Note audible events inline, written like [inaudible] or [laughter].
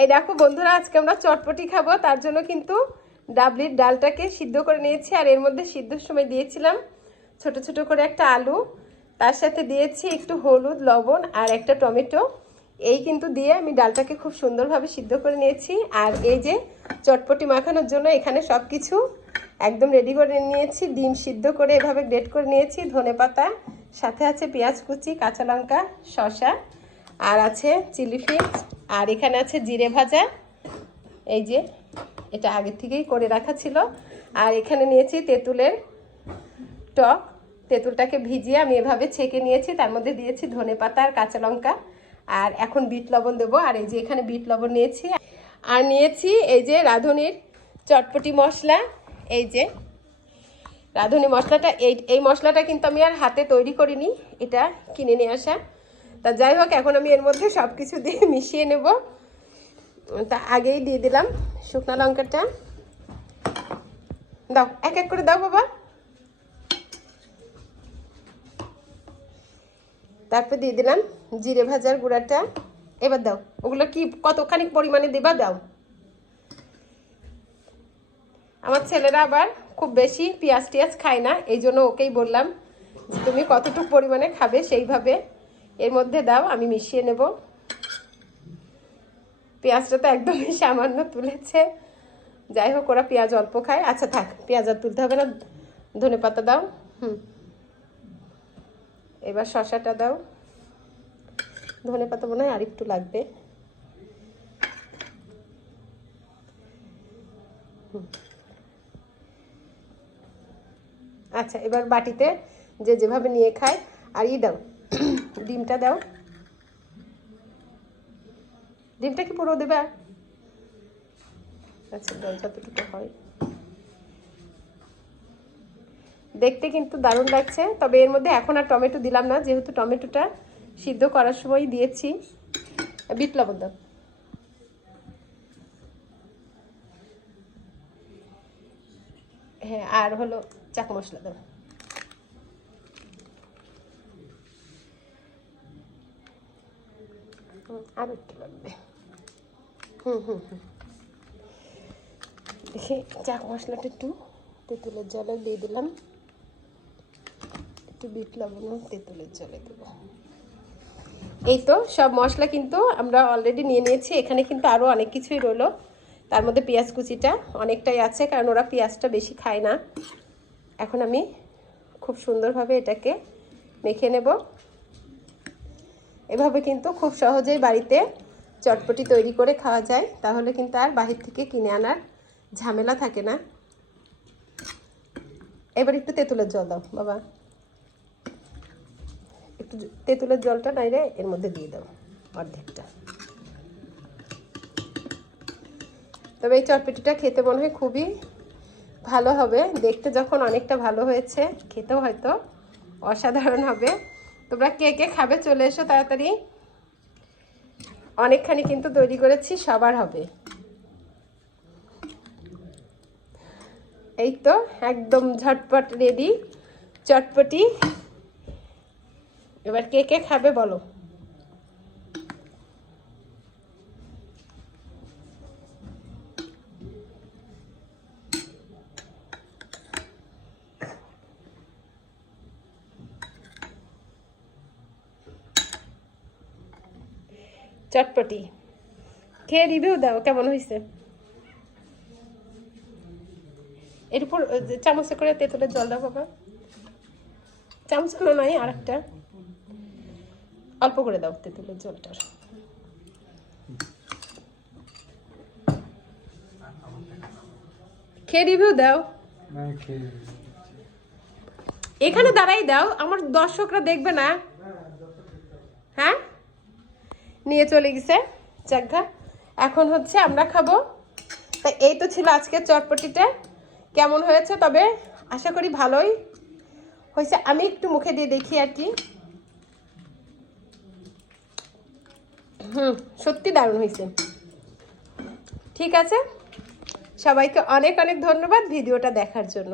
এই দেখো বন্ধুরা, আজকে আমরা চটপটি খাব। তার জন্য কিন্তু ডাবলির ডালটাকে সিদ্ধ করে নিয়েছি আর এর মধ্যে সিদ্ধর সময় দিয়েছিলাম ছোট ছোট করে একটা আলু। তার সাথে দিয়েছি একটু হলুদ, লবণ আর একটা টমেটো। এই কিন্তু দিয়ে আমি ডালটাকে খুব সুন্দরভাবে সিদ্ধ করে নিয়েছি। আর এই যে চটপটি মাখানোর জন্য এখানে সব কিছু একদম রেডি করে নিয়েছি। ডিম সিদ্ধ করে এভাবে গ্রেট করে নিয়েছি। ধনে পাতা, সাথে আছে পেঁয়াজ কুচি, কাঁচা লঙ্কা শশা আর আছে চিলি ফ্লেক্স আর এখানে আছে জিরে ভাজা। এই যে, এটা আগে থেকেই করে রাখা ছিল। আর এখানে নিয়েছি তেঁতুলের টক। তেঁতুলটাকে ভিজিয়ে আমি এভাবে ছেঁকে নিয়েছি। তার মধ্যে দিয়েছি ধনে পাতা আর কাঁচা লঙ্কা। আর এখন বিট লবণ দেবো। আর এই যে এখানে বিট লবণ নিয়েছি। আর নিয়েছি এই যে রাঁধুনির চটপটি মশলা। এই যে, রাঁধুনি মশলাটা, এই এই মশলাটা কিন্তু আমি আর হাতে তৈরি করিনি। এটা কিনে নিয়ে আসা। তা যাই হোক, এখন আমি এর মধ্যে সব কিছু দিয়ে [laughs] মিশিয়ে নেব। তা আগেই দিয়ে দিলাম শুকনো লঙ্কাটা। দাও, এক এক করে দাও বাবা। তারপর দিয়ে দিলাম জিরে ভাজার গুঁড়াটা। এবার দাও, ওগুলো কি কতখানি পরিমাণে দেবা দাও। আমার ছেলেরা আবার খুব বেশি পেঁয়াজ টিয়াজ খায় না এই জন্য ওকেই বললাম তুমি কতটুকু পরিমাণে খাবে সেইভাবে এর মধ্যে দাও, আমি মিশিয়ে নেব। পেঁয়াজটা তো একদমই সামান্য তুলেছে। যাই হোক, ওরা পেঁয়াজ অল্প খায়। আচ্ছা থাক, পেঁয়াজ আর তুলতে হবে না। ধনে পাতা দাও, হুম। এবার শশাটা দাও। ধনে পাতা মনে হয় আরেকটু লাগবে। আচ্ছা এবার বাটিতে যে যেভাবে নিয়ে খায়, আর ই দাও। ডিমটা দাও। ডিমটা কি পুরো দেবে আচ্ছা হয়। দেখতে কিন্তু দারুণ লাগছে, তবে এর মধ্যে এখন আর টমেটো দিলাম না, যেহেতু টমেটোটা সিদ্ধ করার সময় দিয়েছি। বিট লবণ দাও। হ্যাঁ আর হলো চাক মশলা দাও। আর একটু লাগবে। হুম হুম হুম। দেখি চাক মশলাটা একটু তেঁতুলের জলে দিয়ে দিলাম। একটু বিট লবণও তেঁতুলের জলে দেবো। এই তো, সব মশলা কিন্তু আমরা অলরেডি নিয়ে নিয়েছি। এখানে কিন্তু আরও অনেক কিছুই রইল। তার মধ্যে পেঁয়াজ কুচিটা অনেকটাই আছে, কারণ ওরা পেঁয়াজটা বেশি খায় না। এখন আমি খুব সুন্দরভাবে এটাকে মেখে নেব। এভাবে কিন্তু খুব সহজেই বাড়িতে চটপটি তৈরি করে খাওয়া যায়। তাহলে কিন্তু আর বাহির থেকে কিনে আনার ঝামেলা থাকে না। এবার একটু তেঁতুলের জল দাও, বাবা। একটু তেঁতুলের জলটা নাইরে এর মধ্যে দিয়ে দাও অর্ধেকটা। তবে এই চটপটিটা খেতে মনে হয় খুবই ভালো হবে। দেখতে যখন অনেকটা ভালো হয়েছে, খেতেও হয়তো অসাধারণ হবে। তোমরা কে কে খাবে চলে এসো তাড়াতাড়ি। অনেকখানি কিন্তু তৈরি করেছি, সবার হবে। এই তো একদম ঝটপট রেডি চটপটি। এবার কে কে খাবে বলো। চটপটি। খেয়ে রিভিউ দাও কেমন হয়েছে এর উপর চামচে করে তেঁতুলের জল দাও বাবা। চামচ না নয় আর একটা অল্প করে দাও তেঁতুলের জলটার। খেয়ে রিভিউ দাও। এখানে দাঁড়াই দাও আমার দর্শকরা দেখবে না। হ্যাঁ? নিয়ে চলে গেছে জাগা এখন হচ্ছে আমরা খাব। তা এই তো ছিল আজকের চটপটিটা। কেমন হয়েছে? তবে আশা করি ভালোই হয়েছে। আমি একটু মুখে দিয়ে দেখি আর কি। হুম, সত্যি দারুণ হয়েছে। ঠিক আছে? সবাইকে অনেক অনেক ধন্যবাদ ভিডিওটা দেখার জন্য।